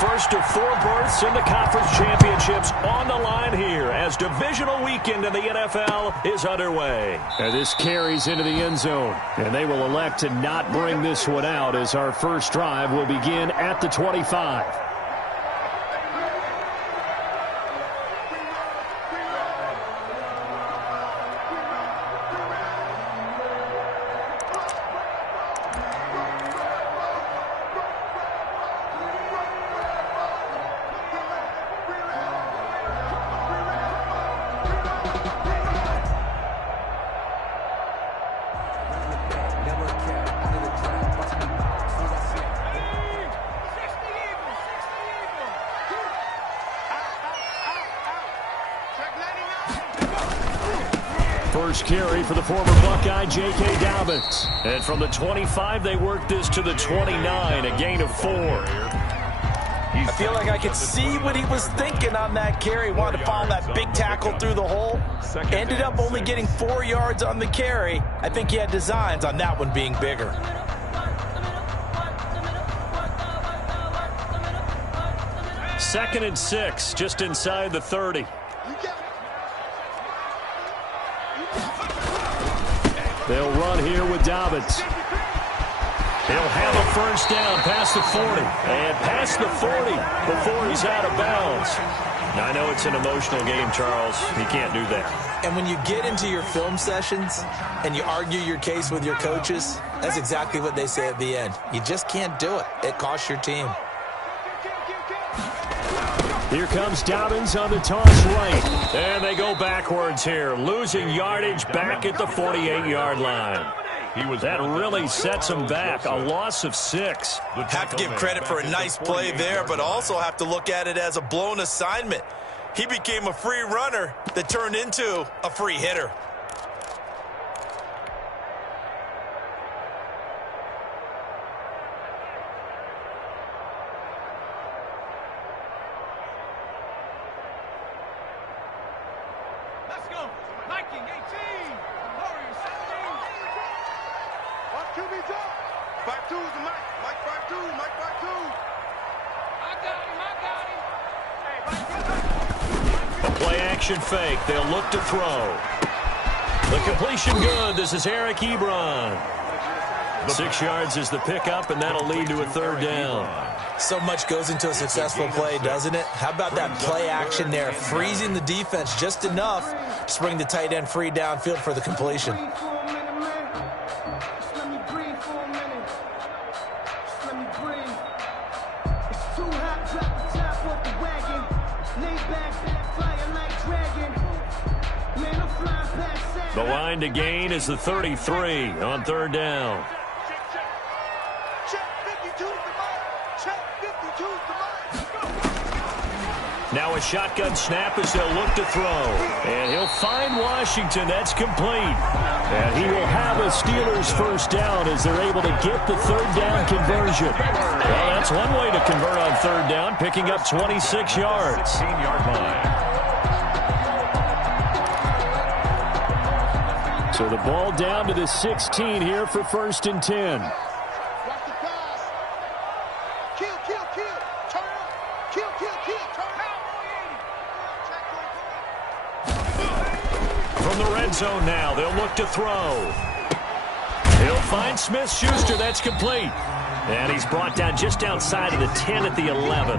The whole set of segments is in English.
first of 4 berths in the conference championships on the line here as divisional weekend in the NFL is underway. And this carries into the end zone, and they will elect to not bring this one out as our first drive will begin at the 25. First carry for the former Buckeye, J.K. Dobbins. And from the 25, they work this to the 29, a gain of 4. I feel like I could see what he was thinking on that carry. Wanted to follow that big tackle through the hole. Ended up only getting 4 yards on the carry. I think he had designs on that one being bigger. Second and 6, just inside the 30. They'll run here with Dobbins. He'll have a first down past the 40. And past the 40 before he's out of bounds. Now, I know it's an emotional game, Charles. You can't do that. And when you get into your film sessions and you argue your case with your coaches, that's exactly what they say at the end. You just can't do it. It costs your team. Here comes Dobbins on the toss right. And they go backwards here, losing yardage back at the 48-yard line. That really sets them back, a loss of 6. Have to give credit for a nice play there, but also have to look at it as a blown assignment. He became a free runner that turned into a free hitter. Fake. They'll look to throw. The completion good. This is Eric Ebron. 6 yards is the pickup, and that'll lead to a third down. So much goes into a successful play, doesn't it? How about that play action there? Freezing the defense just enough to bring the tight end free downfield for the completion. The line to gain is the 33 on third down. Now a shotgun snap as they'll look to throw. And he'll find Washington. That's complete. And he will have a Steelers first down as they're able to get the third down conversion. Well, that's one way to convert on third down, picking up 26 yards. 16-yard line. So the ball down to the 16 here for first and 10. From the red zone now, they'll look to throw. He'll find Smith-Schuster. That's complete. And he's brought down just outside of the 10 at the 11.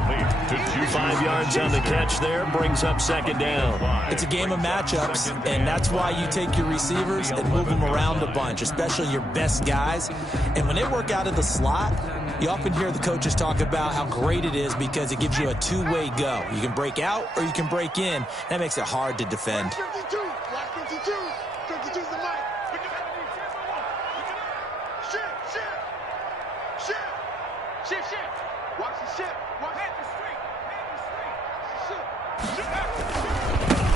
5 yards on the catch there, brings up second down. It's a game of matchups, and that's why you take your receivers and move them around a bunch, especially your best guys. And when they work out of the slot, you often hear the coaches talk about how great it is because it gives you a two-way go. You can break out or you can break in. That makes it hard to defend.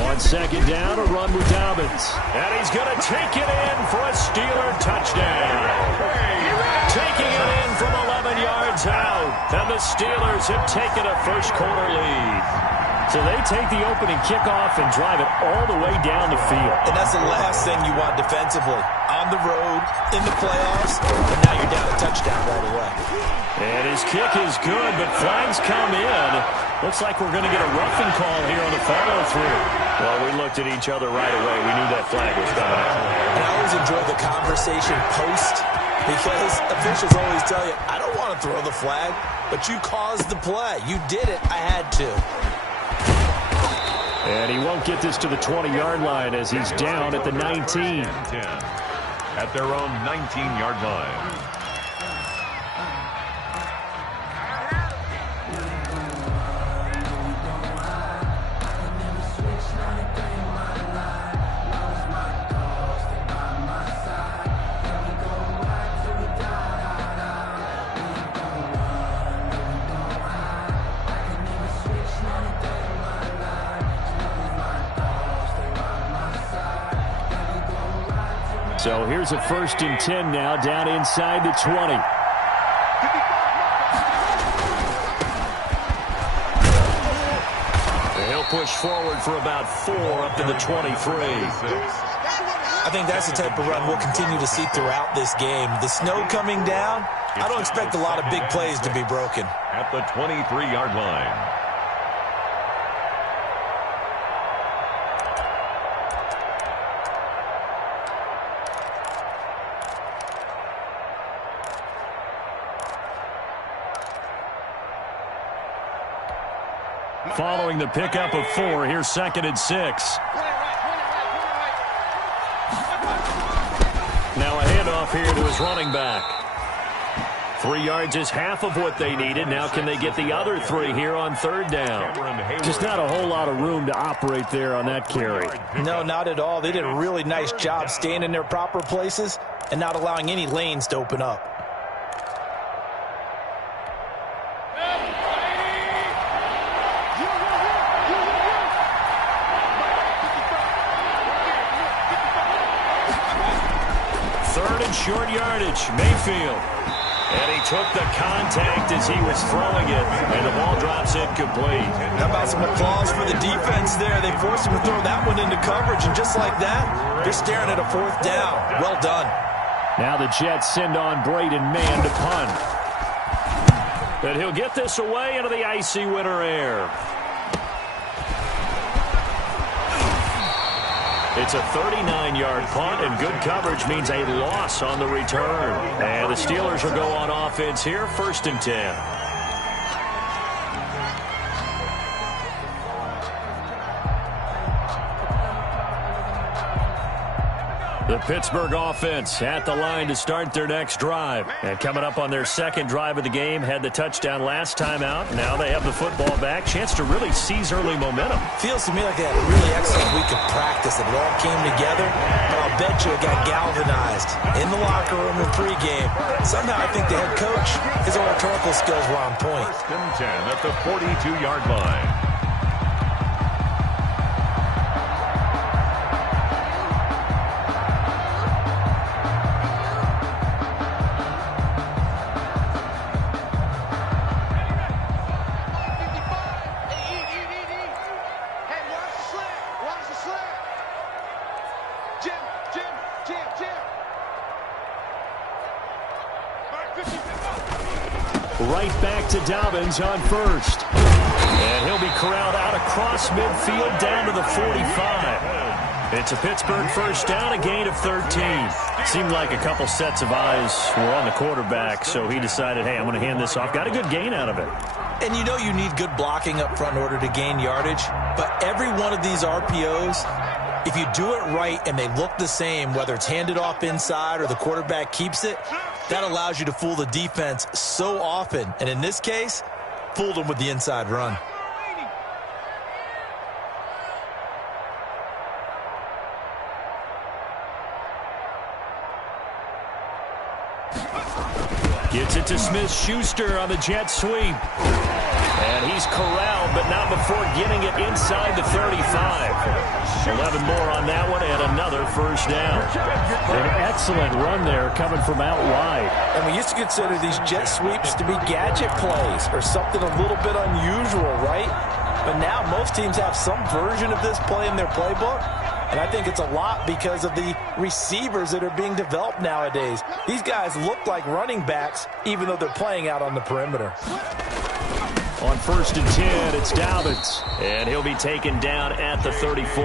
On second down, a run with Dobbins. And he's going to take it in for a Steeler touchdown. Taking it in from 11 yards out. And the Steelers have taken a first quarter lead. So they take the opening kickoff and drive it all the way down the field. And that's the last thing you want defensively. On the road, in the playoffs, and now you're down a touchdown right away. And his kick is good, but flags come in. Looks like we're going to get a roughing call here on the follow-through. Well, we looked at each other right away. We knew that flag was coming out. And I always enjoy the conversation post, because officials always tell you, I don't want to throw the flag, but you caused the play. You did it. I had to. And he won't get this to the 20-yard line as he's down at the 19. 10 at their own 19-yard line. So here's a 1st and 10 now, down inside the 20. He'll push forward for about 4 up to the 23. I think that's the type of run we'll continue to see throughout this game. The snow coming down, I don't expect a lot of big plays to be broken. At the 23-yard line. Following the pickup of 4, here's 2nd and 6. Now a handoff here to his running back. 3 yards is half of what they needed. Now can they get the other 3 here on 3rd down? Just not a whole lot of room to operate there on that carry. No, not at all. They did a really nice job staying in their proper places and not allowing any lanes to open up. Short yardage, Mayfield. And he took the contact as he was throwing it, and the ball drops incomplete. How about some applause for the defense there? They forced him to throw that one into coverage, and just like that, they're staring at a 4th down. Well done. Now the Jets send on Braden Mann to punt. And he'll get this away into the icy winter air. It's a 39-yard punt, and good coverage means a loss on the return. And the Steelers will go on offense here, 1st and 10. The Pittsburgh offense at the line to start their next drive. And coming up on their 2nd drive of the game, had the touchdown last time out. Now they have the football back. Chance to really seize early momentum. Feels to me like they had a really excellent week of practice. It all came together. But I'll bet you it got galvanized in the locker room in pregame. Somehow I think the head coach, his oratorical skills were on point. 1st and 10 at the 42-yard line. Right back to Dobbins on 1st. And he'll be corralled out across midfield down to the 45. It's a Pittsburgh 1st down, a gain of 13. Seemed like a couple sets of eyes were on the quarterback, so he decided, hey, I'm going to hand this off. Got a good gain out of it. And you know you need good blocking up front in order to gain yardage, but every one of these RPOs, if you do it right and they look the same, whether it's handed off inside or the quarterback keeps it, that allows you to fool the defense so often. And in this case, fooled them with the inside run. Gets it to Smith-Schuster on the jet sweep. And he's corralled, but not before getting it inside the 35. 11 more on that one, and another 1st down. An excellent run there coming from out wide. And we used to consider these jet sweeps to be gadget plays or something a little bit unusual, right? But now most teams have some version of this play in their playbook. And I think it's a lot because of the receivers that are being developed nowadays. These guys look like running backs, even though they're playing out on the perimeter. On 1st and 10, it's Dobbins. And he'll be taken down at the 34.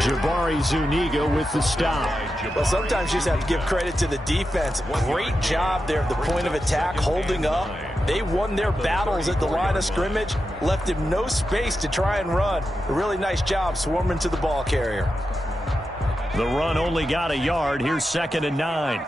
Jabari Zuniga with the stop. Well, sometimes you just have to give credit to the defense. Great job there at the point of attack, holding up. They won their battles at the line of scrimmage, left him no space to try and run. A really nice job swarming to the ball carrier. The run only got a yard. Here's 2nd and 9.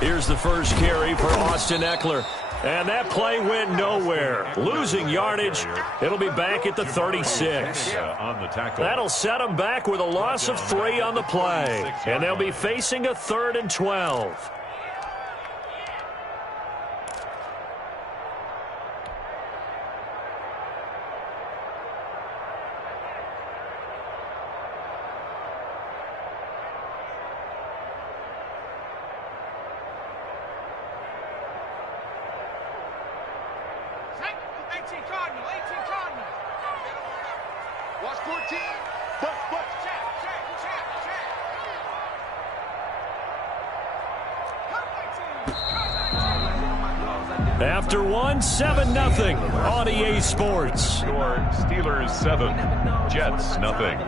Here's the first carry for Austin Eckler. And that play went nowhere. Losing yardage. It'll be back at the 36. That'll set them back with a loss of 3 on the play. And they'll be facing a 3rd and 12. After 7-0 on EA Sports. Score Steelers 7, Jets nothing.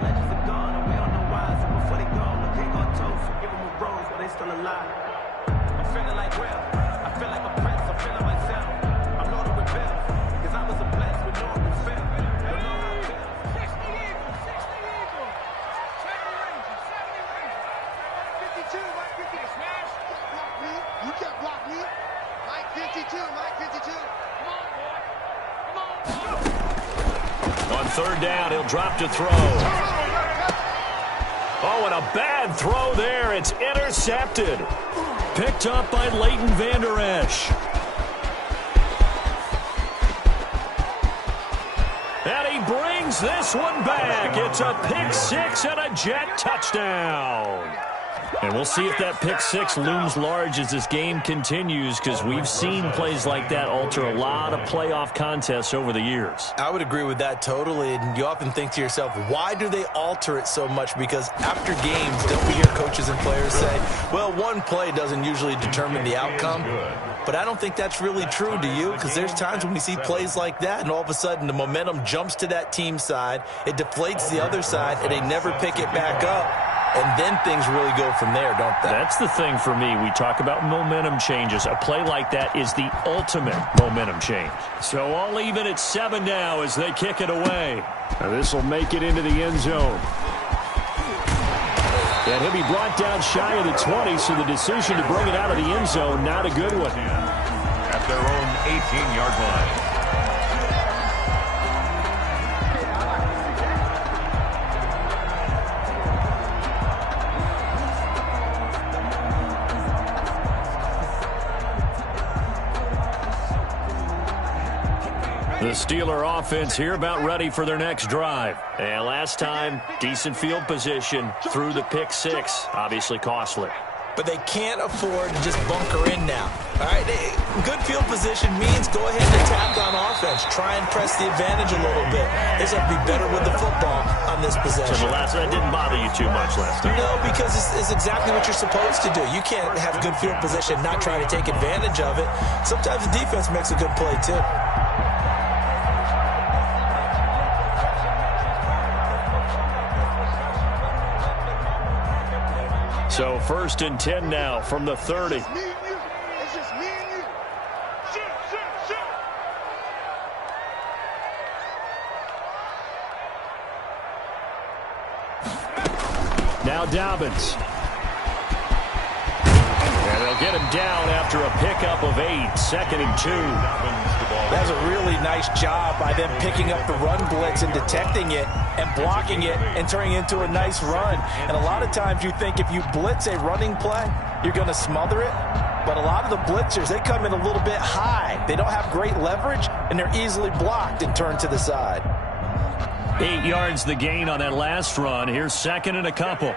On 3rd down, he'll drop to throw. Oh, and a bad throw there. It's intercepted. Picked up by Leighton Vander Esch. And he brings this one back. It's a pick 6 and a Jet touchdown. And we'll see if that pick 6 looms large as this game continues, because we've seen plays like that alter a lot of playoff contests over the years. I would agree with that totally. And you often think to yourself, why do they alter it so much? Because after games, don't we hear coaches and players say, well, one play doesn't usually determine the outcome? But I don't think that's really true, do you? Because there's times when we see plays like that, and all of a sudden the momentum jumps to that team side, it deflates the other side, and they never pick it back up. And then things really go from there, don't they? That's the thing for me. We talk about momentum changes. A play like that is the ultimate momentum change. So all even at 7 now as they kick it away. Now this will make it into the end zone. And he'll be brought down shy of the 20, so the decision to bring it out of the end zone, not a good one. At their own 18-yard line. The Steeler offense here about ready for their next drive. And last time, decent field position through the pick 6. Obviously costly. But they can't afford to just bunker in now. All right, good field position means go ahead and attack on offense. Try and press the advantage a little bit. They just have to be better with the football on this possession. So that didn't bother you too much last time. No, because it's exactly what you're supposed to do. You can't have good field position, not try to take advantage of it. Sometimes the defense makes a good play, too. So 1st and 10 now from the 30. It's just me and you. Shoot, shoot, shoot. Now Dobbins. And they'll get him down after a pickup of 8. 2nd and 2. That's a really nice job by them picking up the run blitz and detecting it and blocking it and turning it into a nice run. And a lot of times you think if you blitz a running play, you're going to smother it. But a lot of the blitzers, they come in a little bit high. They don't have great leverage, and they're easily blocked and turned to the side. 8 yards the gain on that last run. Here's second and a couple.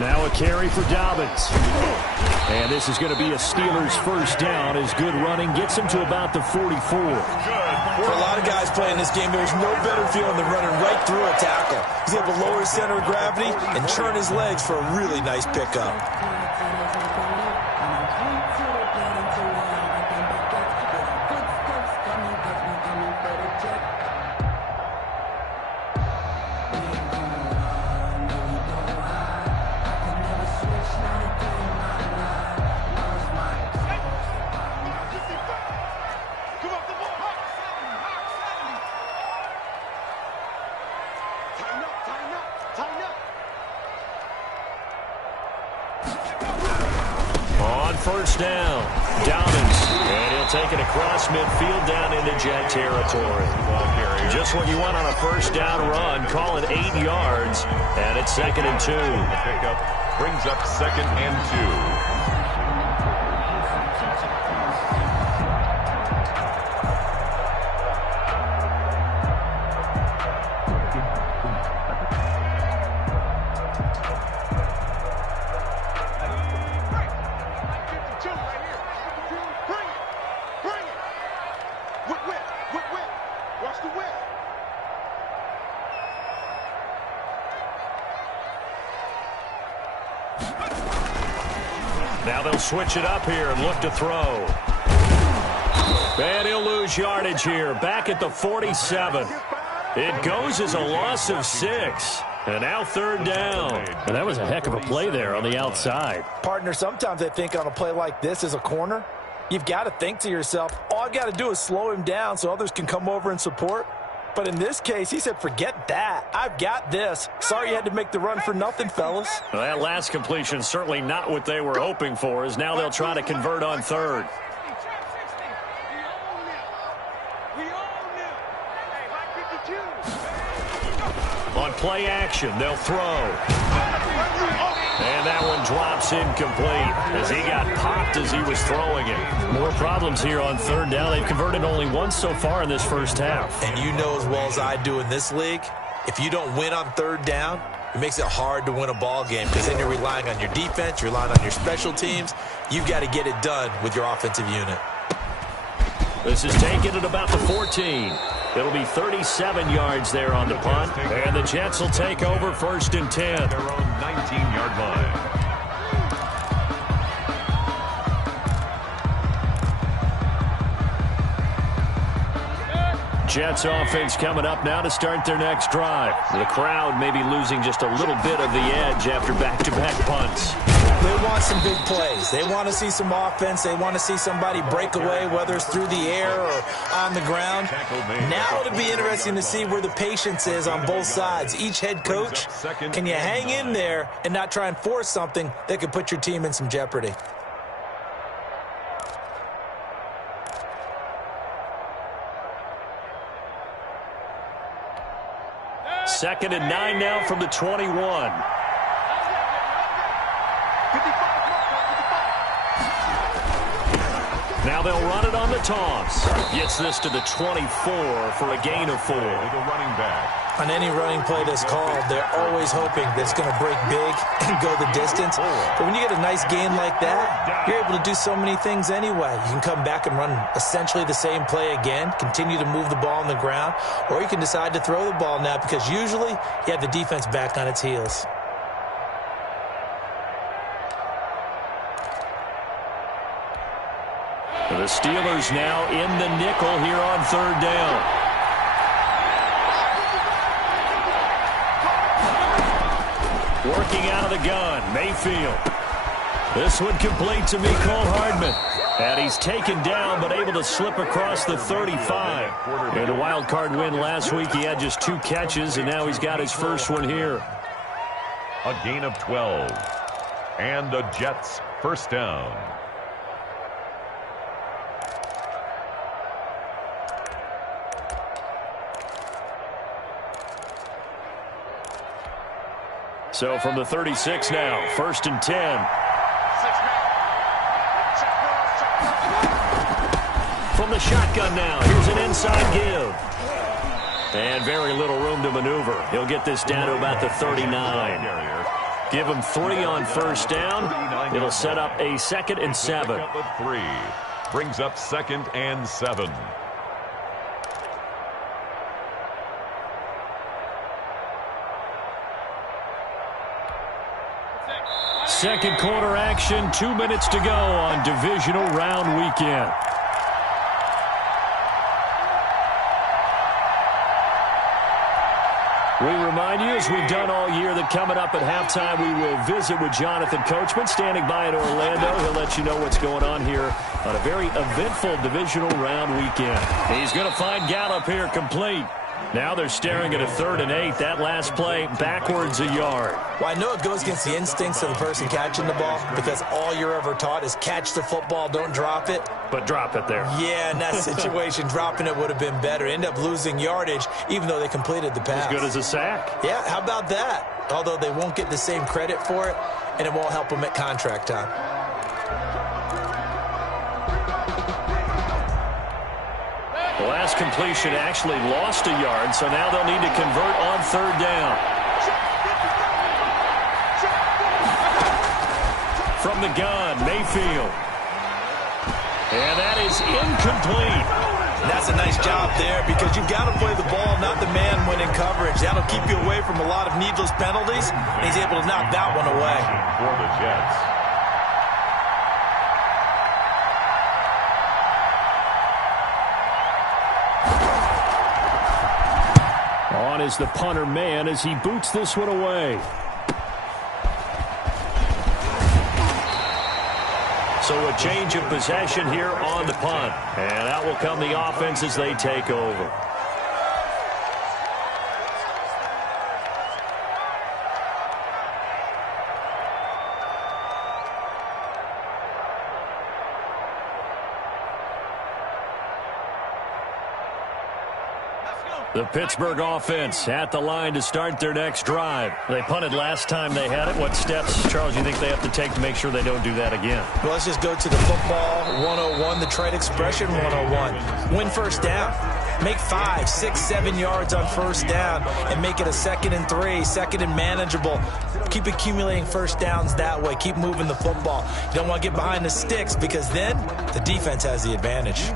Now a carry for Dobbins. And this is going to be a Steelers first down as good running gets him to about the 44. For a lot of guys playing this game, there's no better feeling than running right through a tackle. He's able to lower his center of gravity and turn his legs for a really nice pickup. First down, Dobbins, and he'll take it across midfield down into Jet territory. Just what you want on a first down run. Call it 8 yards, and it's 2nd and 2. The pickup brings up 2nd and 2. Now they'll switch it up here and look to throw. And he'll lose yardage here. Back at the 47. It goes as a loss of 6. And now 3rd down. And that was a heck of a play there on the outside. Partner, sometimes I think on a play like this as a corner, you've got to think to yourself, all I've got to do is slow him down so others can come over and support. But in this case, he said, forget that. I've got this. Sorry you had to make the run for nothing, fellas. Well, that last completion certainly not what they were hoping for, as now they'll try to convert on 3rd. On play action, they'll throw. And that one drops incomplete as he got popped as he was throwing it. More problems here on 3rd down. They've converted only once so far in this first half. And you know as well as I do in this league, if you don't win on 3rd down, it makes it hard to win a ball game because then you're relying on your defense, you're relying on your special teams. You've got to get it done with your offensive unit. This is taken at about the 14. It'll be 37 yards there on the punt. And the Jets will take over 1st and 10. Their own 19-yard line. Jets offense coming up now to start their next drive. The crowd may be losing just a little bit of the edge after back-to-back punts. They want some big plays. They want to see some offense. They want to see somebody break away, whether it's through the air or on the ground. Now it'll be interesting to see where the patience is on both sides. Each head coach, can you hang in there and not try and force something that could put your team in some jeopardy? Second and 9 now from the 21. Now they'll run it on the toss. Gets this to the 24 for a gain of 4. The running back. On any running play that's called, they're always hoping that it's going to break big and go the distance. But when you get a nice gain like that, you're able to do so many things anyway. You can come back and run essentially the same play again, continue to move the ball on the ground, or you can decide to throw the ball now because usually you have the defense back on its heels. The Steelers now in the nickel here on 3rd down. Working out of the gun, Mayfield. This one complete to Mecole Hardman. And he's taken down, but able to slip across the 35. In a wild card win last week, he had just 2 catches, and now he's got his first one here. A gain of 12. And the Jets first down. So from the 36 now, 1st and 10. From the shotgun now, here's an inside give. And very little room to maneuver. He'll get this down to about the 39. Give him 3 on 1st down. It'll set up a 2nd and 7. 3 brings up 2nd and 7. Second quarter action, 2 minutes to go on divisional round weekend. We remind you, as we've done all year, that coming up at halftime, we will visit with Jonathan Coachman, standing by in Orlando. He'll let you know what's going on here on a very eventful divisional round weekend. He's going to find Gallup here complete. Now they're staring at a 3rd and 8. That last play, backwards a yard. Well, I know it goes against the instincts of the person catching the ball because all you're ever taught is catch the football, don't drop it. But drop it there. Yeah, in that situation, dropping it would have been better. End up losing yardage, even though they completed the pass. As good as a sack. Yeah, how about that? Although they won't get the same credit for it, and it won't help them at contract time. The last completion actually lost a yard, so now they'll need to convert on 3rd down. From the gun, Mayfield. And that is incomplete. That's a nice job there because you've got to play the ball, not the man when in coverage. That'll keep you away from a lot of needless penalties, and he's able to knock that one away. For the Jets. On is the punter man as he boots this one away. So a change of possession here on the punt. And out will come the offense as they take over. The Pittsburgh offense at the line to start their next drive. They punted last time they had it. What steps, Charles, you think they have to take to make sure they don't do that again? Well, let's just go to the football 101, the trade expression 101. Win 1st down. Make 5, 6, 7 yards on 1st down and make it a 2nd and 3, 2nd and manageable. Keep accumulating 1st downs that way. Keep moving the football. You don't want to get behind the sticks because then the defense has the advantage.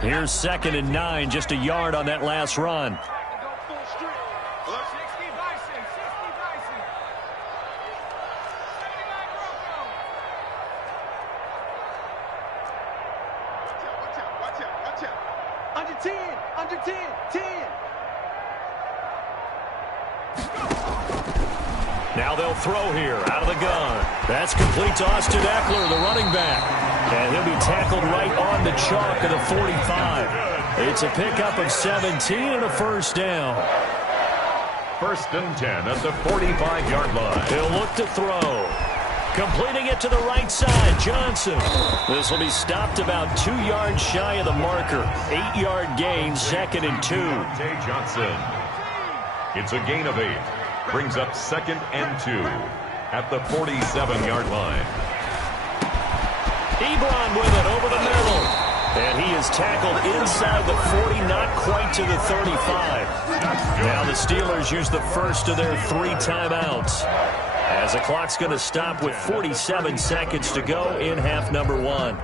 Here's 2nd and 9, just a yard on that last run. Under 10, 10. Now they'll throw here out of the gun. That's complete to Austin Eckler, the running back. And he'll be tackled right on the chalk of the 45. It's a pickup of 17 and a 1st down. 1st and 10 at the 45-yard line. He'll look to throw. Completing it to the right side, Johnson. This will be stopped about 2 yards shy of the marker. 8-yard gain, 2nd and 2. Johnson. It's a gain of 8. Brings up 2nd and 2 at the 47-yard line. Ebron with it over the middle. And he is tackled inside the 40, not quite to the 35. Now the Steelers use the first of their 3 timeouts, as the clock's going to stop with 47 seconds to go in half number 1.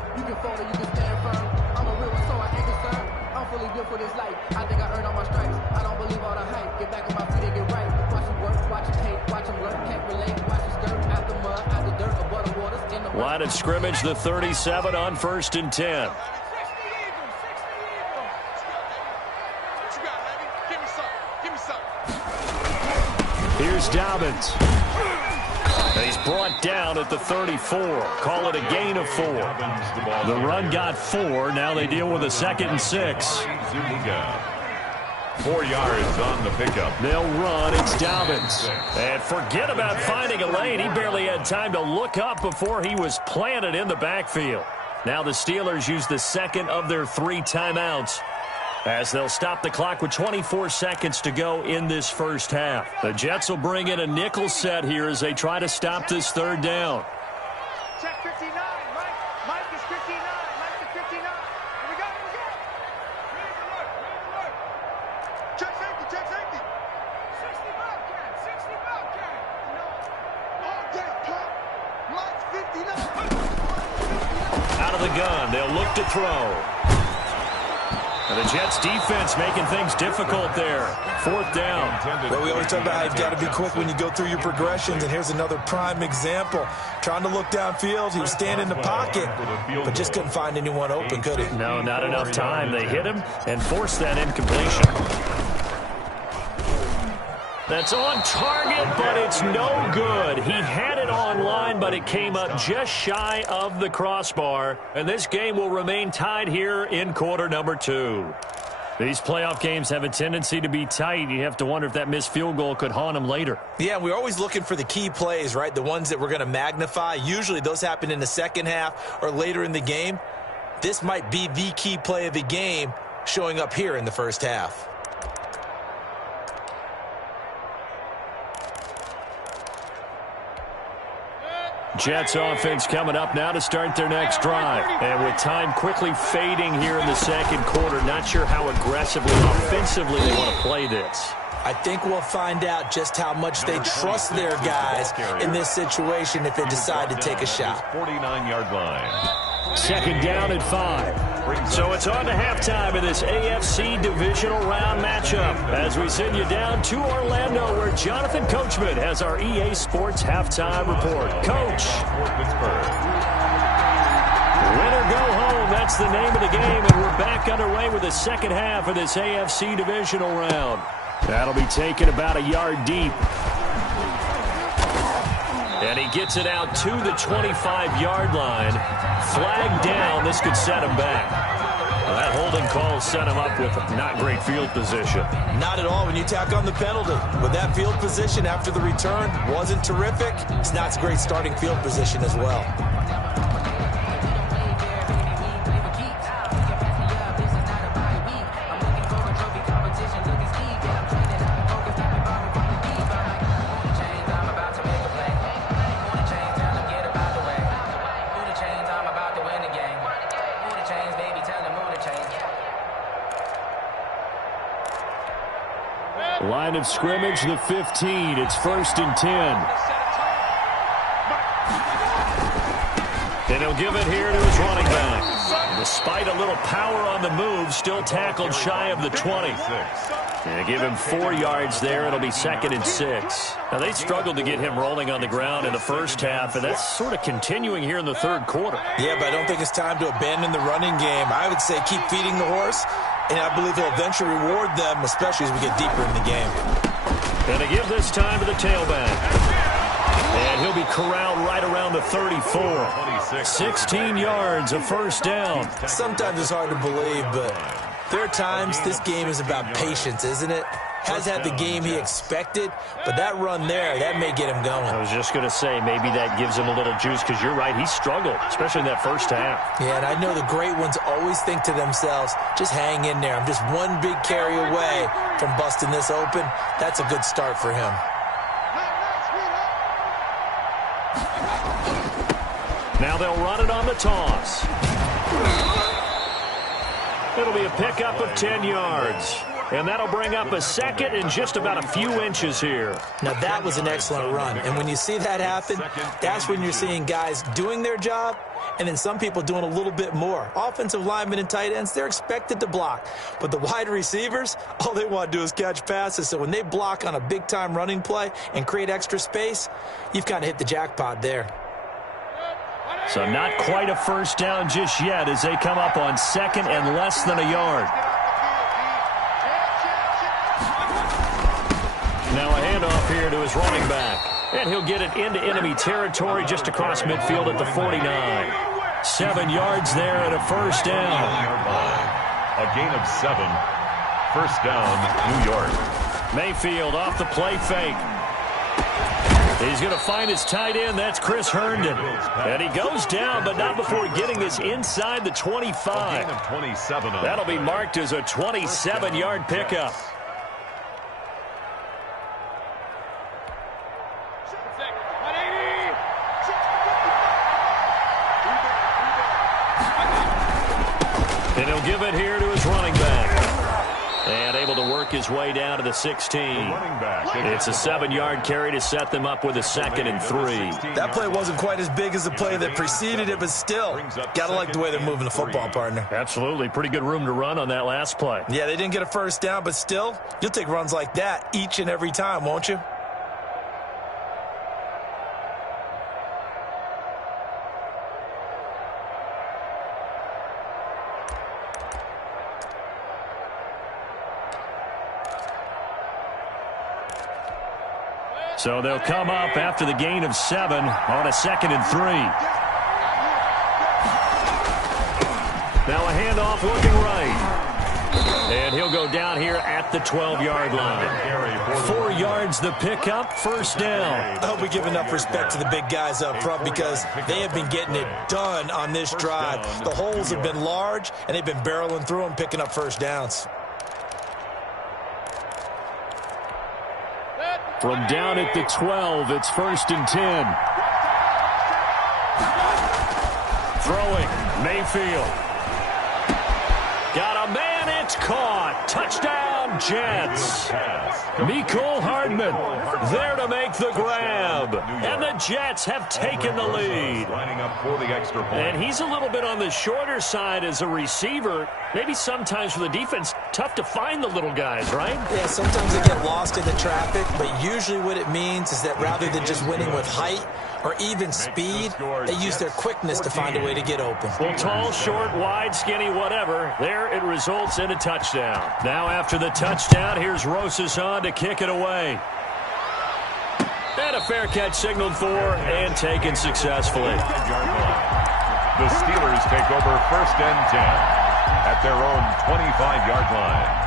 Line of scrimmage, the 37 on 1st and 10. Here's Dobbins. He's brought down at the 34. Call it a gain of 4. The run got 4. Now they deal with a 2nd and 6. 4 yards on the pickup. They'll run. It's Dobbins. And forget about finding a lane. He barely had time to look up before he was planted in the backfield. Now the Steelers use the 2nd of their 3 timeouts. as they'll stop the clock with 24 seconds to go in this first half. The Jets will bring in a nickel set here as they try to stop this third down. Check 59. Mike is 59. Mike is 59. Here we go. Here we go. Ready to work. Ready to work. Check safety. Check safety. 60 Bobcat. 60 Bobcat. No. All day, pump. Mike's 59. Out of the gun. They'll look to throw. And the Jets defense making things difficult there. Fourth down. Well, we always talk about how you've got to be quick when you go through your progressions, and here's another prime example. Trying to look downfield, he was standing in the pocket, but just couldn't find anyone open, could he? No, not enough time. They hit him and forced that incompletion. That's on target, but it's no good. He had it on line, but it came up just shy of the crossbar. And this game will remain tied here in quarter number 2. These playoff games have a tendency to be tight. You have to wonder if that missed field goal could haunt them later. Yeah, we're always looking for the key plays, right? The ones that we're going to magnify. Usually those happen in the second half or later in the game. This might be the key play of the game showing up here in the first half. Jets offense coming up now to start their next drive. And with time quickly fading here in the second quarter, not sure how aggressively, offensively they want to play this. I think we'll find out just how much they trust their guys in this situation if they decide to take a shot. 49-yard line. Second down at 5. So it's on to halftime in this AFC divisional round matchup as we send you down to Orlando where Jonathan Coachman has our EA Sports halftime report. Coach. Win or go home, that's the name of the game, and we're back underway with the second half of this AFC divisional round. That'll be taken about a yard deep. And he gets it out to the 25-yard line. Flag down. This could set him back. Well, that holding call set him up with not great field position. Not at all when you tack on the penalty. With that field position after the return wasn't terrific. It's not a great starting field position as well. Line of scrimmage, the 15. It's 1st and 10. And he'll give it here to his running back. Despite a little power on the move, still tackled shy of the 20. And give him 4 yards there. It'll be 2nd and 6. Now, they struggled to get him rolling on the ground in the first half, and that's sort of continuing here in the third quarter. Yeah, but I don't think it's time to abandon the running game. I would say keep feeding the horse, and I believe he'll eventually reward them, especially as we get deeper in the game. And to give this time to the tailback. And he'll be corralled right around the 34. 16 yards, a first down. Sometimes it's hard to believe, but there are times this game is about patience, isn't it? Has had the game he expected, but that run there, that may get him going. I was just going to say, maybe that gives him a little juice, because you're right, he struggled, especially in that first half. Yeah, and I know the great ones always think to themselves, just hang in there. I'm just one big carry away from busting this open. That's a good start for him. Now they'll run it on the toss. It'll be a pickup of 10 yards. And that'll bring up a second and just about a few inches here. Now, that was an excellent run. And when you see that happen, that's when you're seeing guys doing their job and then some people doing a little bit more. Offensive linemen and tight ends, they're expected to block. But the wide receivers, all they want to do is catch passes. So when they block on a big-time running play and create extra space, you've kind of hit the jackpot there. So not quite a first down just yet as they come up on 2nd and less than a yard. Now a handoff here to his running back. And he'll get it into enemy territory just across midfield at the 49. 7 yards there and a first down. A gain of 7. First down, New York. Mayfield off the play fake. He's going to find his tight end. That's Chris Herndon. And he goes down, but not before getting this inside the 25. That'll be marked as a 27-yard pickup. And he'll give it here to his running back. And able to work his way down to the 16. It's a 7-yard carry to set them up with a 2nd and 3. That play wasn't quite as big as the play that preceded it, but still, got to like the way they're moving the football, partner. Absolutely. Pretty good room to run on that last play. Yeah, they didn't get a first down, but still, you'll take runs like that each and every time, won't you? So they'll come up after the gain of 7 on a 2nd and 3. Now a handoff looking right. And he'll go down here at the 12-yard line. 4 yards the pickup, first down. I hope we give enough respect to the big guys up front because they have been getting it done on this drive. The holes have been large, and they've been barreling through them, picking up first downs. From down at the 12, it's 1st and 10. Throwing, Mayfield. Got a man, it's caught. Touchdown, Jets. Mecole Hardman there to make the grab. And the Jets have taken the lead. And he's a little bit on the shorter side as a receiver. Maybe sometimes for the defense, tough to find the little guys, right? Yeah, sometimes they get lost in the traffic, but usually what it means is that rather than just winning with height or even speed, they use their quickness to find a way to get open. Well, tall, short, wide, skinny, whatever. There it results in a touchdown. Now after the touchdown, here's Rosas on to kick it away. And a fair catch signaled for and taken successfully. The Steelers take over 1st and 10 at their own 25-yard line.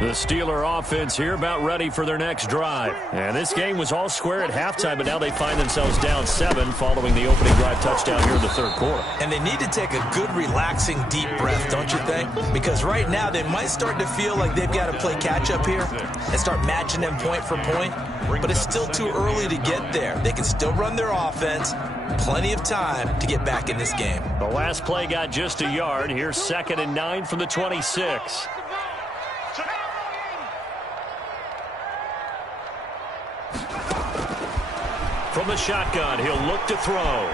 The Steeler offense here about ready for their next drive. And this game was all square at halftime, but now they find themselves down 7 following the opening drive touchdown here in the 3rd quarter. And they need to take a good, relaxing, deep breath, don't you think? Because right now they might start to feel like they've got to play catch-up here and start matching them point for point. But it's still too early to get there. They can still run their offense. Plenty of time to get back in this game. The last play got just a yard. Here's 2nd and 9 from the 26. From the shotgun, he'll look to throw.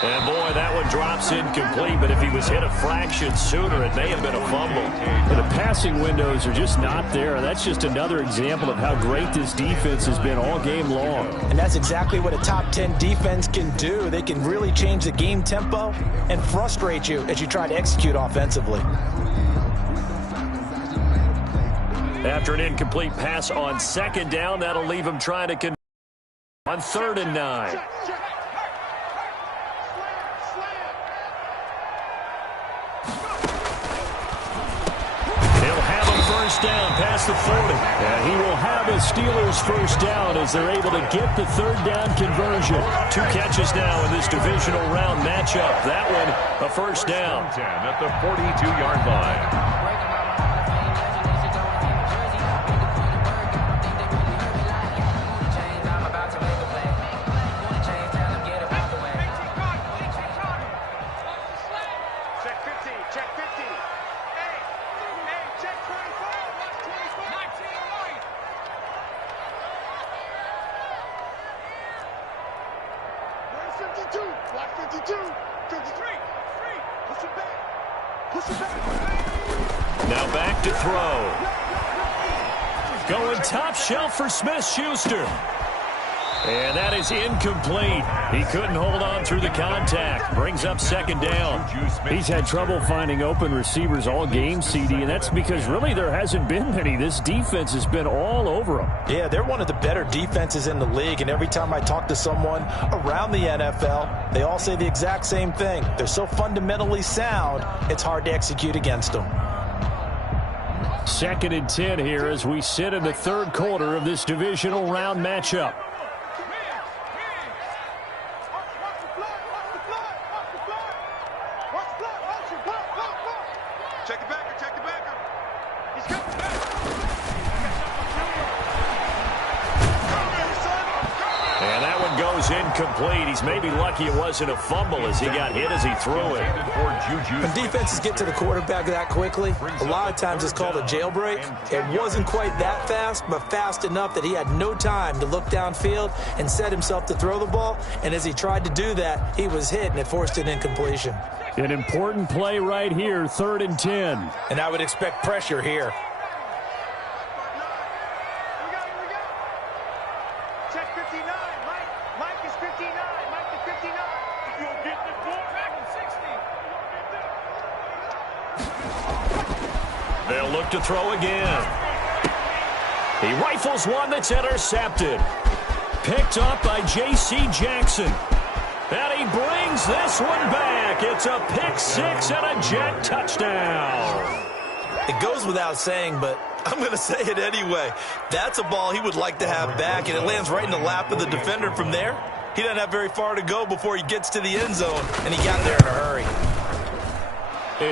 And boy, that one drops incomplete, but if he was hit a fraction sooner, it may have been a fumble. But the passing windows are just not there. That's just another example of how great this defense has been all game long. And that's exactly what a top 10 defense can do. They can really change the game tempo and frustrate you as you try to execute offensively. After an incomplete pass on 2nd down, that'll leave him trying to convert on 3rd and 9. First down past the 40. And he will have a Steelers first down as they're able to get the 3rd down conversion. 2 catches now in this divisional round matchup. That one, a first down. 10 at the 42-yard line. Now back to throw. Going top shelf for Smith-Schuster. And that is incomplete. He couldn't hold on through the contact. Brings up second down. He's had trouble finding open receivers all game, CD, and that's because really there hasn't been many. This defense has been all over him. Yeah, they're one of the better defenses in the league, and every time I talk to someone around the NFL, they all say the exact same thing. They're so fundamentally sound, it's hard to execute against them. 2nd and 10 here as we sit in the third quarter of this divisional round matchup. Check the backer, check the backer. He's coming back. And that one goes incomplete. He's maybe lucky it wasn't a fumble as he got hit as he threw it. When defenses get to the quarterback that quickly, a lot of times it's called a jailbreak. It wasn't quite that fast, but fast enough that he had no time to look downfield and set himself to throw the ball. And as he tried to do that, he was hit, and it forced an incompletion. An important play right here, 3rd and 10. And I would expect pressure here. Check 59. Mike is 59. Mike is 59. If you'll get the ball back in 60. They'll look to throw again. He rifles one that's intercepted. Picked up by J.C. Jackson. And he brings this one back. It's a pick six and a Jet touchdown. It goes without saying, but I'm going to say it anyway. That's a ball he would like to have back, and it lands right in the lap of the defender from there. He doesn't have very far to go before he gets to the end zone, and he got there in a hurry.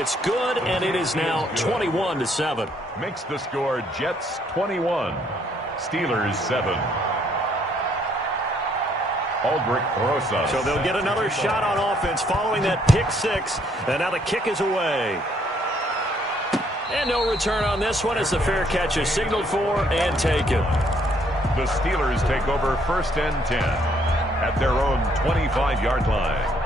It's good, and it is now 21-7. Makes the score Jets 21, Steelers 7. Aldrich Rosas. So they'll get another shot on offense following that pick six, and now the kick is away. And no return on this one as the fair catch is signaled for and taken. The Steelers take over 1st and 10 at their own 25-yard line.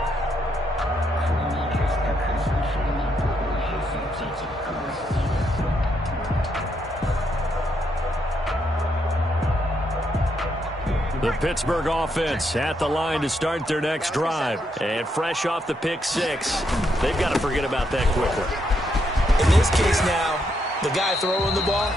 The Pittsburgh offense at the line to start their next drive. And fresh off the pick six, they've got to forget about that quickly. In this case now, the guy throwing the ball,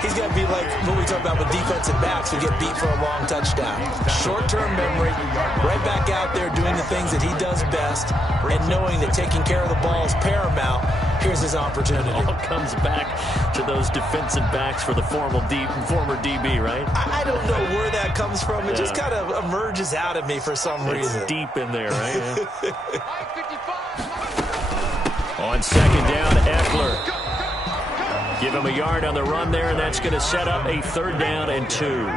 he's got to be like what we talk about with defensive backs who get beat for a long touchdown. Short-term memory, right back out there doing the things that he does best, and knowing that taking care of the ball is paramount. Here's his opportunity. All comes back to those defensive backs for the former DB, right? I don't know where that comes from. It just kind of emerges out of me for some reason. It's deep in there, right? On second down, Eckler. Give him a yard on the run there, and that's going to set up a 3rd down and 2.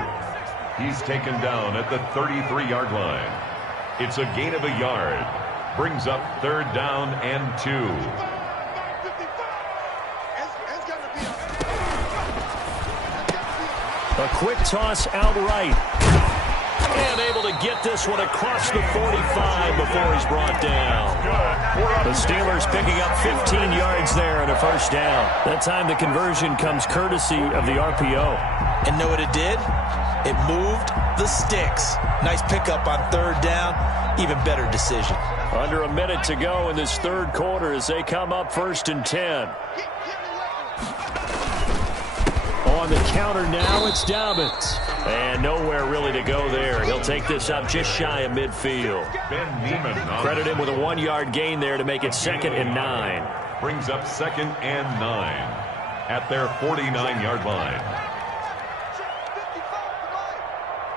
He's taken down at the 33-yard line. It's a gain of a yard. Brings up 3rd down and 2. A quick toss outright. And able to get this one across the 45 before he's brought down. The Steelers picking up 15 yards there and a 1st down. That time the conversion comes courtesy of the RPO. And know what it did? It moved the sticks. Nice pickup on 3rd down. Even better decision. Under a minute to go in this 3rd quarter as they come up 1st and 10. On the counter now, it's Dobbins. And nowhere really to go there. He'll take this up just shy of midfield. Ben Neiman. Credit him with a 1-yard gain there to make it 2nd and 9. Brings up 2nd and 9 at their 49-yard line.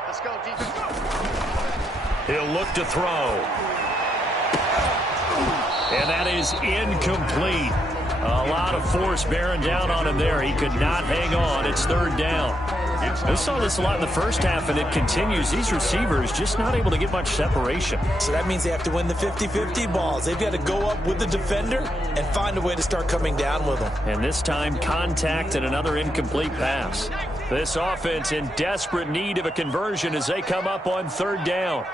Let's go, defense. He'll look to throw. And that is incomplete. A lot of force bearing down on him there. He could not hang on. It's 3rd down. We saw this a lot in the first half, and it continues. These receivers just not able to get much separation. So that means they have to win the 50-50 balls. They've got to go up with the defender and find a way to start coming down with them. And this time, contact and another incomplete pass. This offense in desperate need of a conversion as they come up on 3rd down.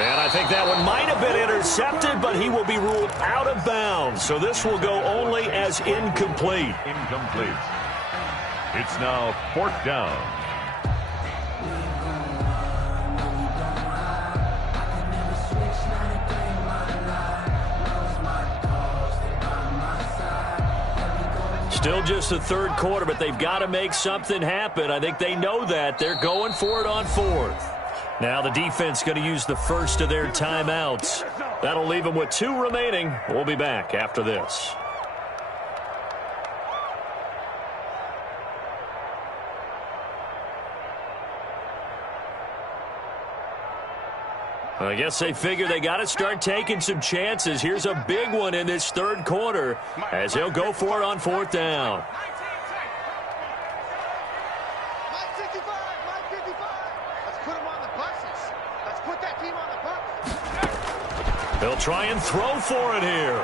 And I think that one might have been intercepted, but he will be ruled out of bounds. So this will go only as incomplete. Incomplete. It's now 4th down. Still just the third quarter, but they've got to make something happen. I think they know that. They're going for it on 4th. Now the defense going to use the first of their timeouts. That'll leave them with 2 remaining. We'll be back after this. I guess they figure they got to start taking some chances. Here's a big one in this third quarter as they'll go for it on 4th down. They'll try and throw for it here.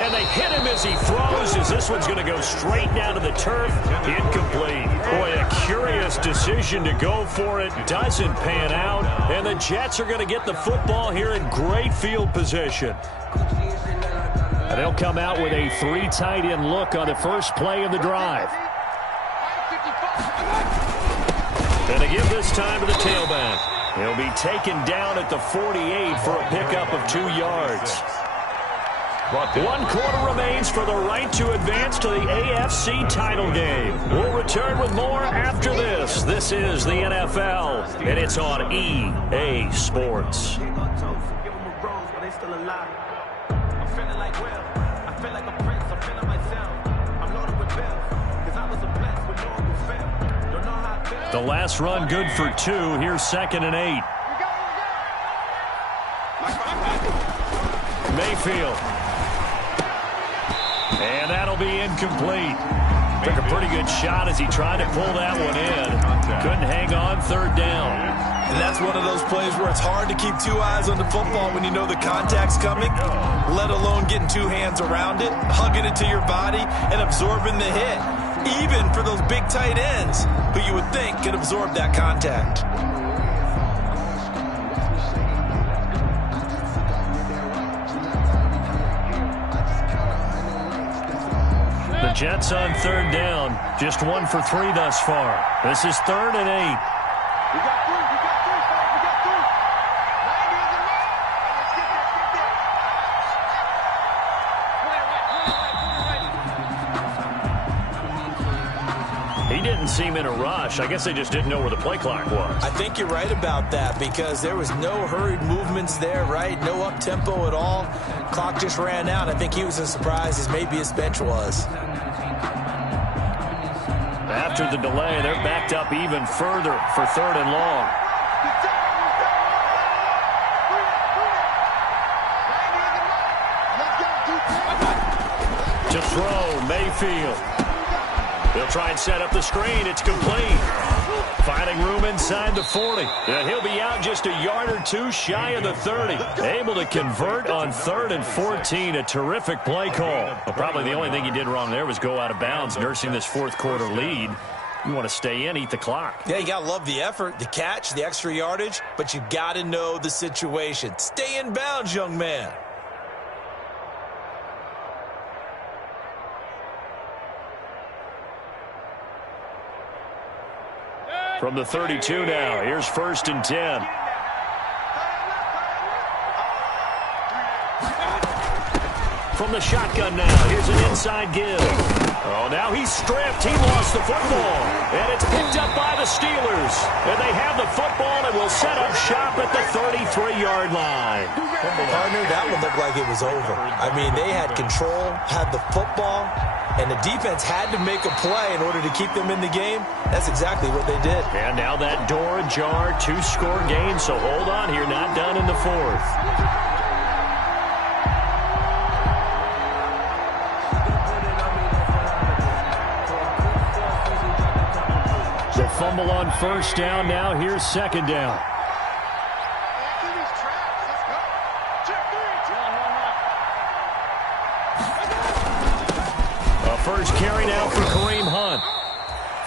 And they hit him as he throws, as this one's going to go straight down to the turf. Incomplete. Boy, a curious decision to go for it. Doesn't pan out. And the Jets are going to get the football here in great field position. And they'll come out with a 3 tight end look on the first play of the drive. And they give this time to the tailback. He'll be taken down at the 48 for a pickup of 2 yards. 1 quarter remains for the right to advance to the AFC title game. We'll return with more after this. This is the NFL, and it's on EA Sports. The last run good for 2. Here's 2nd and 8. Mayfield. And that'll be incomplete. Took a pretty good shot as he tried to pull that one in. Couldn't hang on 3rd down. And that's one of those plays where it's hard to keep 2 eyes on the football when you know the contact's coming, let alone getting 2 hands around it, hugging it to your body, and absorbing the hit. Even for those big tight ends who you would think could absorb that contact. The Jets on 3rd down. Just 1 for 3 thus far. This is 3rd and 8. We got 3. We got 3, fellas. We got 3. 90 in the net. Let's get there. Get there. He didn't seem in a rush. I guess they just didn't know where the play clock was. I think you're right about that because there was no hurried movements there, right? No up-tempo at all. Clock just ran out. I think he was as surprised as maybe his bench was. After the delay, they're backed up even further for 3rd and long. To throw, Mayfield. They'll try and set up the screen. It's complete. Finding room inside the 40. And he'll be out just a yard or 2 shy of the 30. Able to convert on 3rd and 14. A terrific play call. Well, probably the only thing he did wrong there was go out of bounds, nursing this 4th quarter lead. You want to stay in, eat the clock. Yeah, you got to love the effort, the catch, the extra yardage, but you got to know the situation. Stay in bounds, young man. From the 32 now, here's 1st and 10. From the shotgun now, here's an inside give. Oh, now he's stripped. He lost the football. And it's picked up by the Steelers. And they have the football and will set up shop at the 33-yard line. Partner, that one looked like it was over. I mean, they had control, had the football, and the defense had to make a play in order to keep them in the game. That's exactly what they did. And now that door ajar, 2-score game. So hold on here, not done in the 4th. Fumble on 1st down. Now here's 2nd down. A first carry now for Kareem Hunt.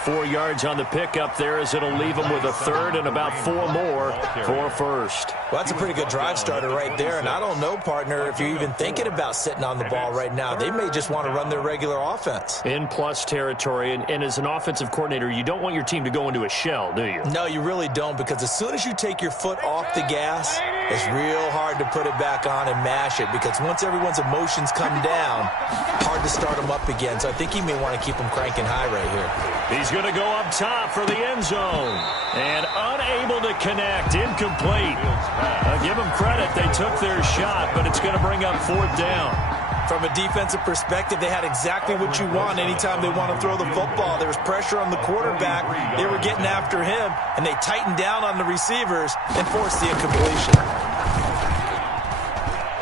4 yards on the pickup there, as it'll leave them with a third and about 4 more for first. Well, that's a pretty good drive starter right there, and I don't know, partner, if you're even thinking about sitting on the ball right now. They may just want to run their regular offense. In plus territory, and as an offensive coordinator, you don't want your team to go into a shell, do you? No, you really don't, because as soon as you take your foot off the gas, it's real hard to put it back on and mash it, because once everyone's emotions come down, hard to start them up again. So I think he may want to keep them cranking high right here. He's going to go up top for the end zone. And unable to connect, incomplete. Give them credit, they took their shot, but it's going to bring up 4th down. From a defensive perspective, they had exactly what you want anytime they want to throw the football. There was pressure on the quarterback. They were getting after him, and they tightened down on the receivers and forced the incompletion.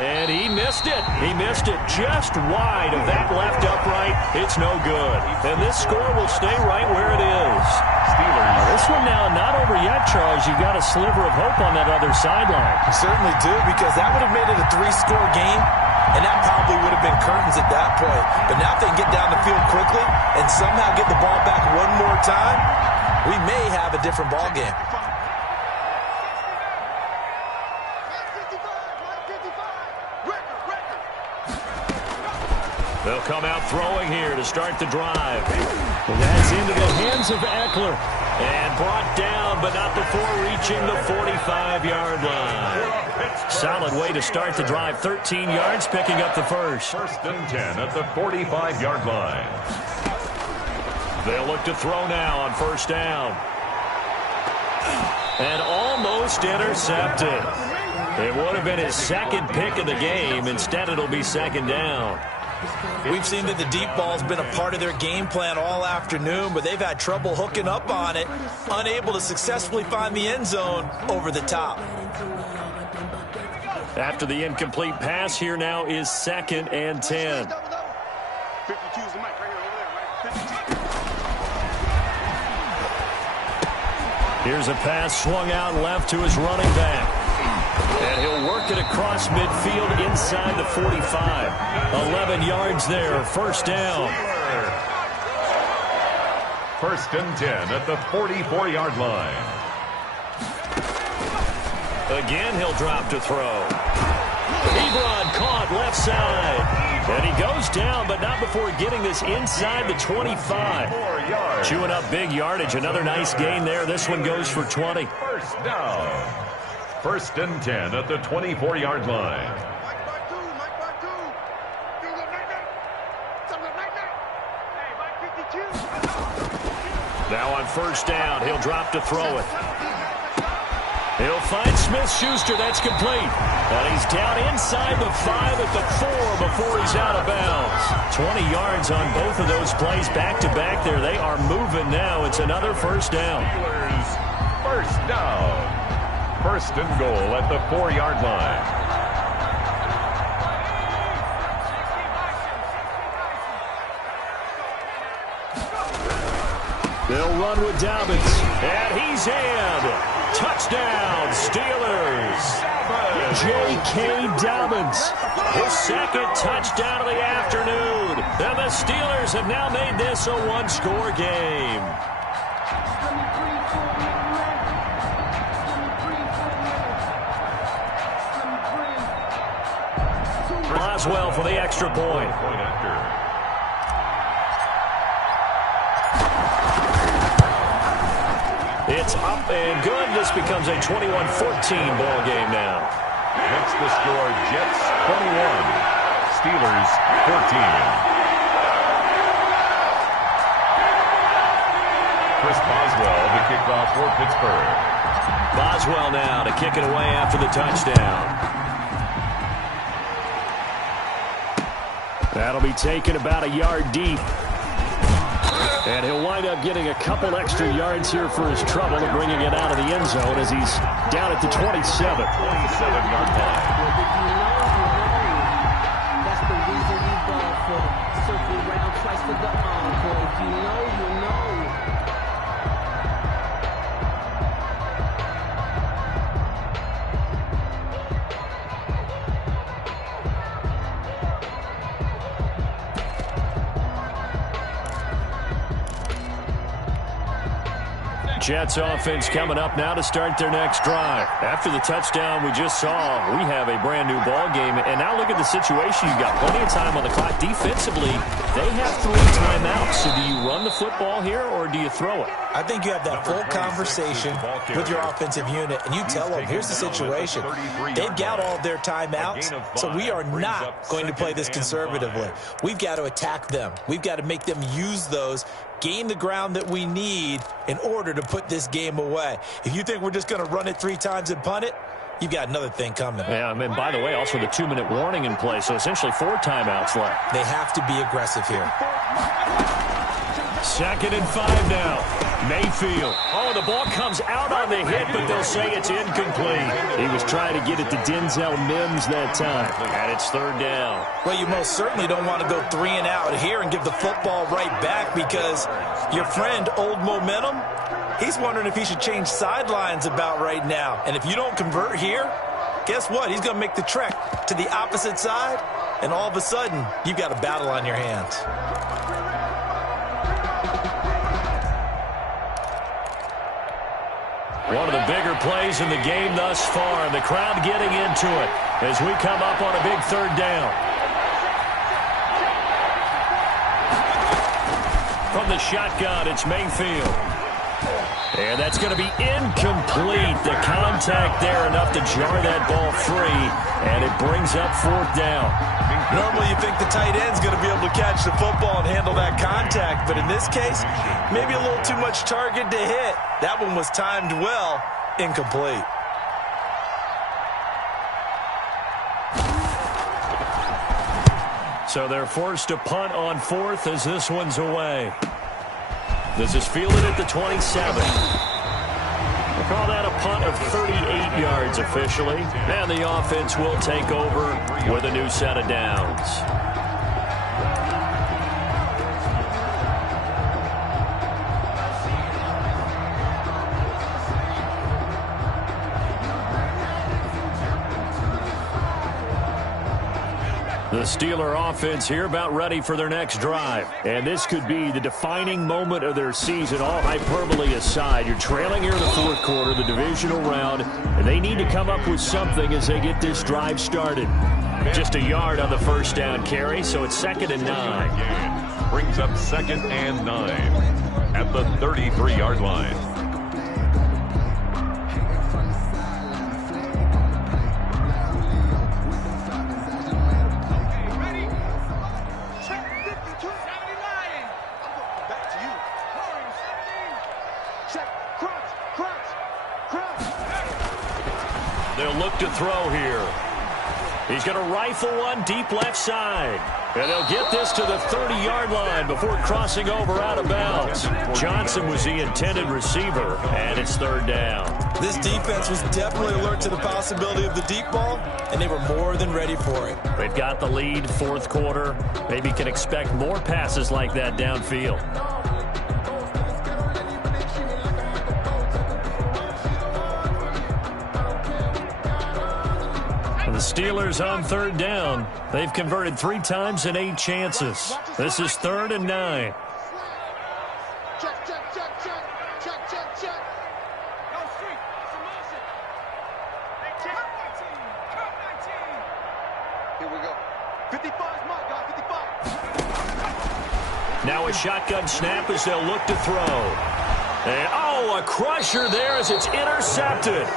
And he missed it. He missed it just wide of that left upright. It's no good. And this score will stay right where it is. Steelers. This one now not over yet, Charles. You've got a sliver of hope on that other sideline. You certainly do, because that would have made it a 3-score game, and that probably would have been curtains at that point. But now if they can get down the field quickly and somehow get the ball back one more time, we may have a different ball game. They'll come out throwing here to start the drive. And that's into the hands of Eckler. And brought down, but not before reaching the 45-yard line. Solid way to start the drive. 13 yards, picking up the first. 1st and 10 at the 45-yard line. They'll look to throw now on 1st down. And almost intercepted. It would have been his 2nd pick of the game. Instead, it'll be 2nd down. We've seen that the deep ball's been a part of their game plan all afternoon, but they've had trouble hooking up on it, unable to successfully find the end zone over the top. After the incomplete pass, here now is 2nd and 10. 52 is the mic right here, over there, right? 52. Here's a pass swung out left to his running back. And he'll work it across midfield inside the 45. 11 yards there, 1st down. 1st and 10 at the 44-yard line. Again, he'll drop to throw. Ebron caught left side. And he goes down, but not before getting this inside the 25. Chewing up big yardage. Another nice gain there. This one goes for 20. 1st down. 1st and 10 at the 24-yard line. Now on 1st down, he'll drop to throw it. He'll find Smith-Schuster. That's complete. And he's down inside the 5 at the 4 before he's out of bounds. 20 yards on both of those plays back-to-back there. They are moving now. It's another 1st down. 1st down. 1st and goal at the 4-yard line. They'll run with Dobbins. And he's in. Touchdown, Steelers. J.K. Dobbins. His 2nd touchdown of the afternoon. And the Steelers have now made this a 1-score game. Boswell for the extra point. It's up and good. This becomes a 21-14 ball game now. Makes the score Jets 21, Steelers 14. Chris Boswell, the kickoff for Pittsburgh. Boswell now to kick it away after the touchdown. That'll be taken about a yard deep. And he'll wind up getting a couple extra yards here for his trouble and bringing it out of the end zone as he's down at the 27. 27-yard line. That's the reason we ball for. Circle around twice to the encore. If you know, you know. Jets offense coming up now to start their next drive. After the touchdown we just saw, we have a brand new ball game. And now look at the situation. You've got plenty of time on the clock. Defensively, they have 3 timeouts. So do you run the football here or do you throw it? I think you have that full conversation with your offensive unit, and you tell them, here's the situation. They've got all of their timeouts, so we are not going to play this conservatively. We've got to attack them. We've got to make them use those, gain the ground that we need in order to put this game away. If you think we're just going to run it 3 times and punt it, you've got another thing coming. Yeah, I mean, by the way, also the 2-minute warning in play, so essentially 4 timeouts left. They have to be aggressive here. 2nd and 5 now. Mayfield. Oh, the ball comes out on the hit, but they'll say it's incomplete. He was trying to get it to Denzel Mims that time, and it's 3rd down. Well, you most certainly don't want to go 3 and out here and give the football right back, because your friend, Old Momentum, he's wondering if he should change sidelines about right now. And if you don't convert here, guess what? He's going to make the trek to the opposite side, and all of a sudden, you've got a battle on your hands. One of the bigger plays in the game thus far. The crowd getting into it as we come up on a big 3rd down. From the shotgun, it's Mayfield. And that's going to be incomplete. The contact there enough to jar that ball free, and it brings up 4th down. Normally you think the tight end's going to be able to catch the football and handle that contact, but in this case, maybe a little too much target to hit. That one was timed well, incomplete. So they're forced to punt on 4th as this one's away. This is fielded at the 27. We'll call that a punt of 38 yards officially. And the offense will take over with a new set of downs. The Steeler offense here about ready for their next drive. And this could be the defining moment of their season, all hyperbole aside. You're trailing here in the 4th quarter, the divisional round, and they need to come up with something as they get this drive started. Just a yard on the 1st down carry, so it's 2nd and 9. Brings up 2nd and 9 at the 33-yard line. They'll look to throw here. He's going to rifle one deep left side. And they'll get this to the 30-yard line before crossing over out of bounds. Johnson was the intended receiver, and it's 3rd down. This defense was definitely alert to the possibility of the deep ball, and they were more than ready for it. They've got the lead, 4th quarter. Maybe can expect more passes like that downfield. The Steelers on 3rd down. They've converted 3 times in 8 chances. This is 3rd and 9. Check, check, check, check. Check, check, check. No street. It's a motion. Hey, check. Cut 19. Here we go. 55 is my guy. 55. Now a shotgun snap as they'll look to throw. And, oh, a crusher there as it's intercepted.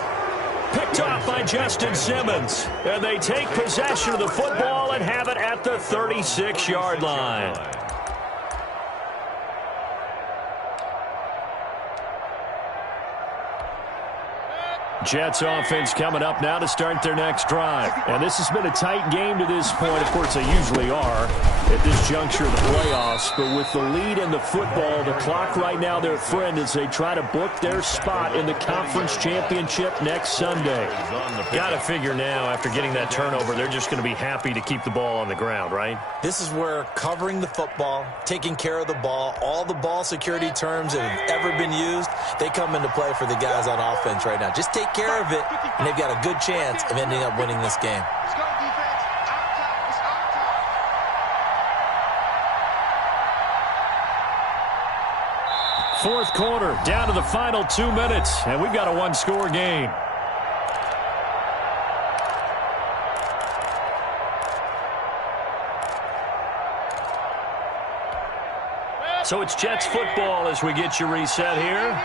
Picked off by Justin Simmons. And they take possession of the football and have it at the 36-yard line. Jets offense coming up now to start their next drive. And this has been a tight game to this point. Of course, they usually are at this juncture of the playoffs. But with the lead in the football, the clock right now their friend as they try to book their spot in the conference championship next Sunday. Got to figure now, after getting that turnover, they're just going to be happy to keep the ball on the ground, right? This is where covering the football, taking care of the ball, all the ball security terms that have ever been used, they come into play for the guys on offense right now. Just take care of it, and they've got a good chance of ending up winning this game. Let's go, defense. Our time. It's our time. fourth quarter, down to the final 2 minutes, and we've got a one-score game. So it's Jets football as we get you reset here.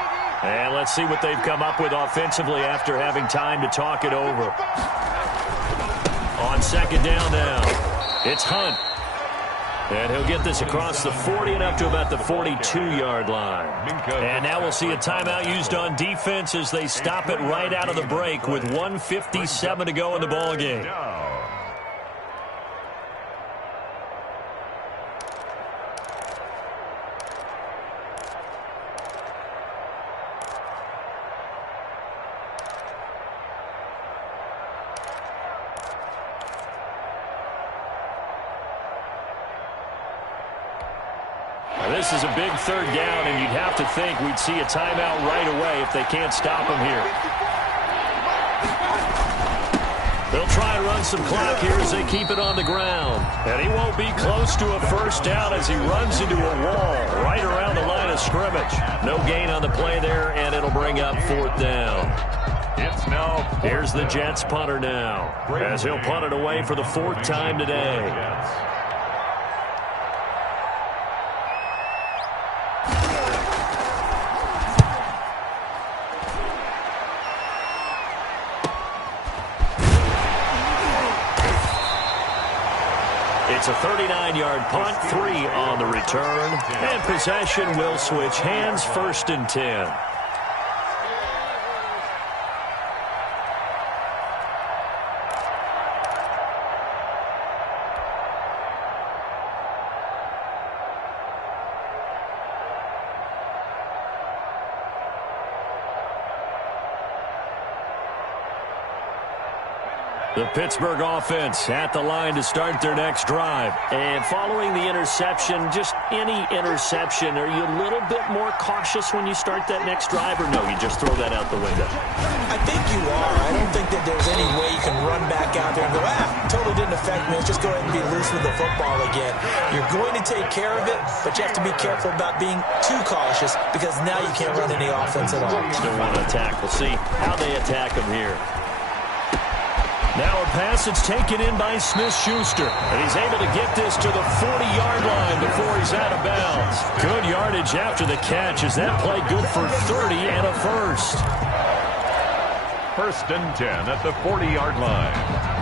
And let's see what they've come up with offensively after having time to talk it over. On second down now, it's Hunt. And he'll get this across the 40 and up to about the 42-yard line. And now we'll see a timeout used on defense as they stop it right out of the break with 1:57 to go in the ballgame. This is a big third down, and you'd have to think we'd see a timeout right away if they can't stop him here. They'll try and run some clock here as they keep it on the ground. And he won't be close to a first down as he runs into a wall right around the line of scrimmage. No gain on the play there, and it'll bring up fourth down. It's now. Here's the Jets punter now, as he'll punt it away for the fourth time today. It's a 39-yard punt, 3 on the return, and possession will switch hands, 1st and 10. The Pittsburgh offense at the line to start their next drive. And following the interception, just any interception, are you a little bit more cautious when you start that next drive, or no, you just throw that out the window? I think you are. I don't think that there's any way you can run back out there and go, totally didn't affect me. Let's just go ahead and be loose with the football again. You're going to take care of it, but you have to be careful about being too cautious because now you can't run any offense at all. Still want to attack. We'll see how they attack him here. Now a pass that's taken in by Smith-Schuster. And he's able to get this to the 40-yard line before he's out of bounds. Good yardage after the catch. Is that play good for 30 and a first? 1st and 10 at the 40-yard line.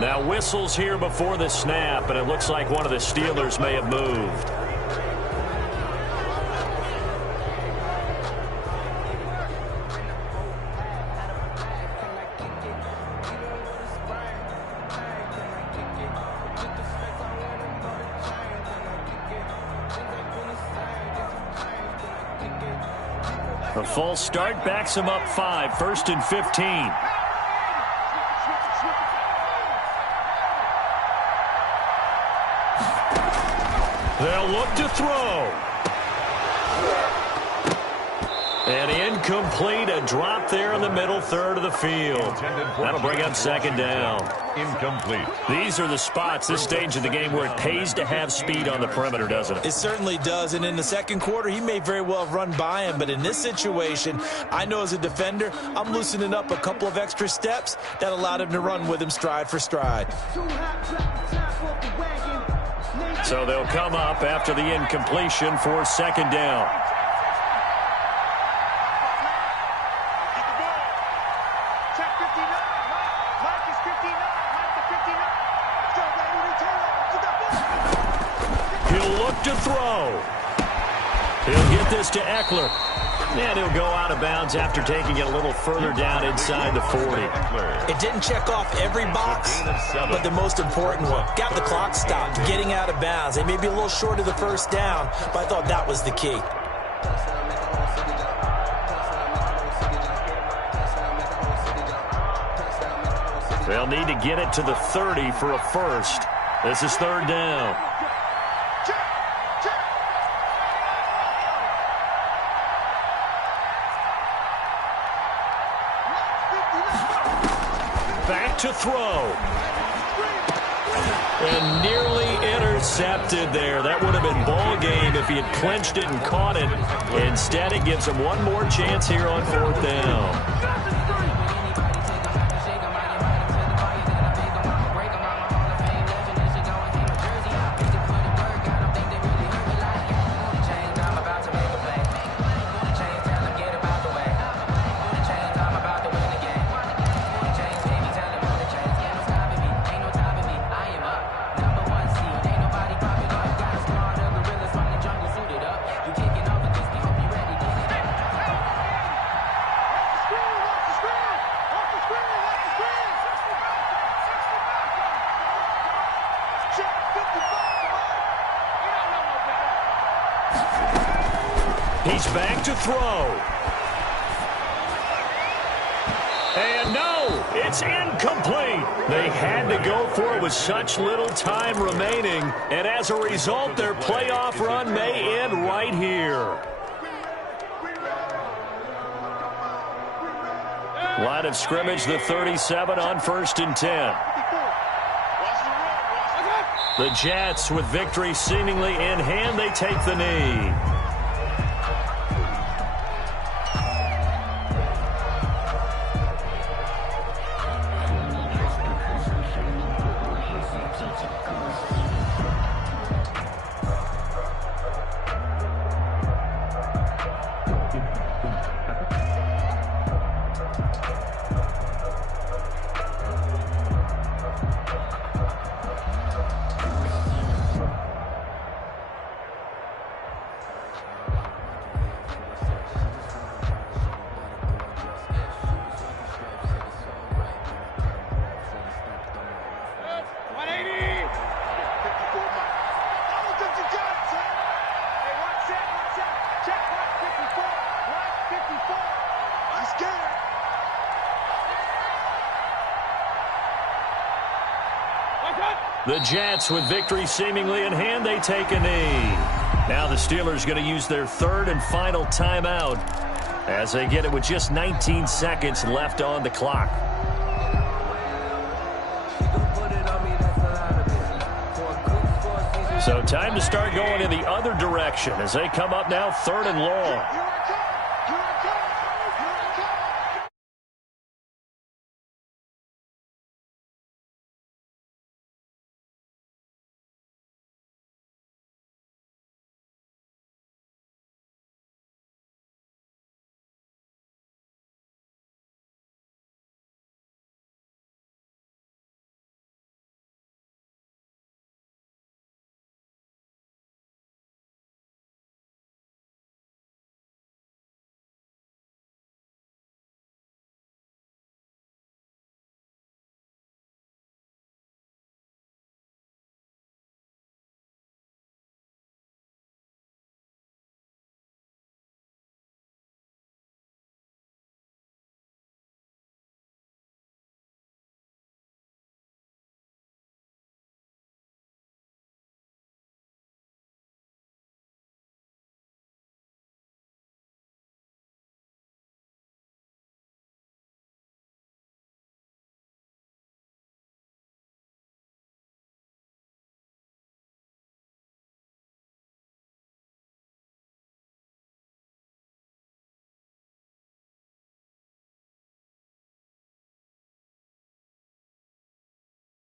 Now whistles here before the snap, and it looks like one of the Steelers may have moved. A false start backs him up 5, 1st and 15. They'll look to throw. And incomplete, a drop there in the middle third of the field. That'll bring up 2nd down. Incomplete. These are the spots, this stage of the game, where it pays to have speed on the perimeter, doesn't it? It certainly does, and in the second quarter, he may very well have run by him, but in this situation, I know as a defender, I'm loosening up a couple of extra steps that allowed him to run with him stride for stride. So they'll come up after the incompletion for 2nd down. He'll look to throw. He'll get this to Eckler. And he'll go out of bounds after taking it a little further down inside the 40. It didn't check off every box, but the most important one. Got the clock stopped, getting out of bounds. They may be a little short of the first down, but I thought that was the key. They'll need to get it to the 30 for a first. This is third down. Back to throw. And nearly intercepted there. That would have been ball game if he had clinched it and caught it. Instead, it gives him one more chance here on fourth down. He's back to throw. And no, it's incomplete. They had to go for it with such little time remaining. And as a result, their playoff run may end right here. Line of scrimmage, the 37 on 1st and 10. The Jets, with victory seemingly in hand, they take the knee. The Jets, with victory seemingly in hand, they take a knee. Now the Steelers going to use their third and final timeout as they get it with just 19 seconds left on the clock. So time to start going in the other direction as they come up now 3rd and long.